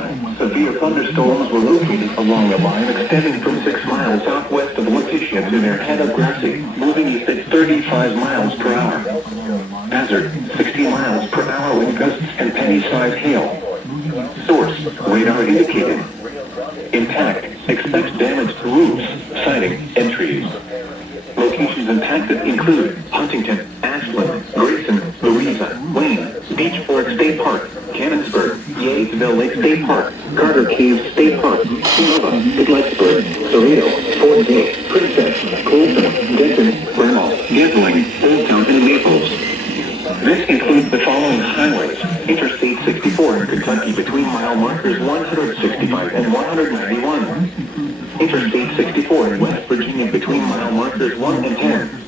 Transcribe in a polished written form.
time, severe thunderstorms were located along a line extending from 6 miles southwest of Letitia to their head of Grassy, moving east at 35 miles per hour. Hazard, 60 miles per hour wind gusts and penny-sized hail. Source, radar indicated. Impact, expect damage to roofs, siding, and trees. Locations impacted include Huntington, Ashland, Grayson, Louisa, Wayne, Beach Fork State Park, Cannonsburg, Yatesville Lake State Park, Carter Caves State Park, Nova, Blythesburg, Cerrito, Fort Gate, Princess, Colton, Denton, Bernal, Gambling, Old Town, and Naples. This includes the following highways: Interstate 64 in Kentucky between mile markers 165 and 191. Interstate 64 in West Virginia between mile markers 1 and 10.